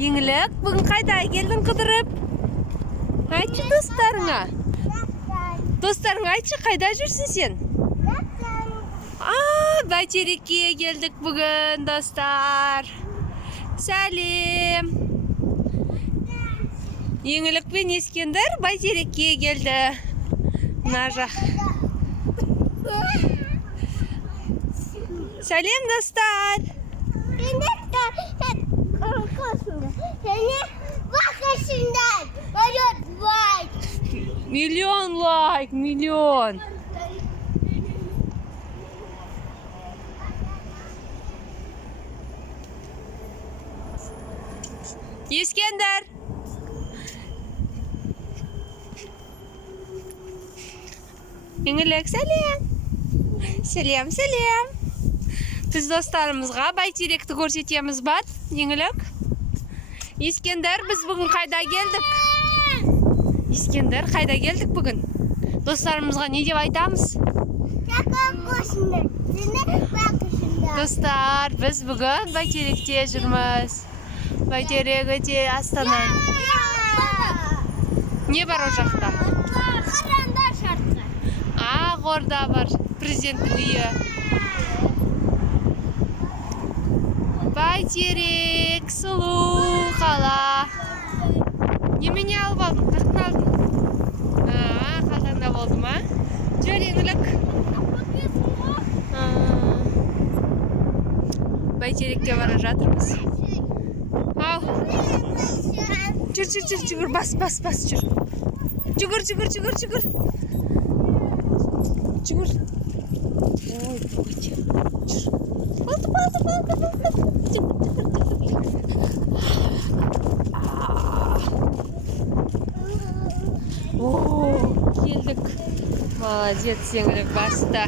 Еңлік, бүгін қайда келдің қыдырып? Айтшы достарыңа. Достарыңа айтшы, қайда жүрсің сен? Бәйтерекке келдік бүгін, достар. Сәлем. Еңлік пен Ескендір Бәйтерекке келді. Мына жақ. Сәлем, достар. Миллион лайк, миллион. Ескендір. Еңлік, сәлем. Сәлем, сәлем. Біз достарымызға Бәйтеректі көрсетеміз бат, Еңлік. Ескендір, біз бүгін қайда келдік? Ескендір, қайда келдік бүгін? Достарымызға не деп айтамыз? Достар, біз бүгін Бәйтеректе жүрміз. Бәйтерек өте Астана. Не бар о жақта? Қарандар шартқа. Орда бар, президенттің үйі. Бәйтерек, сұлу қала. Немене алып алдың? Қыртын алдың? Қалтаңда болды ма? Жүр, Еңлік. Бәйтерекке бара жатырмыз. Ау. Жүр, бас, жүр. Жүгір. Жүгір. Ой, пойдем. Келдік. Молодец, Еңлік баста.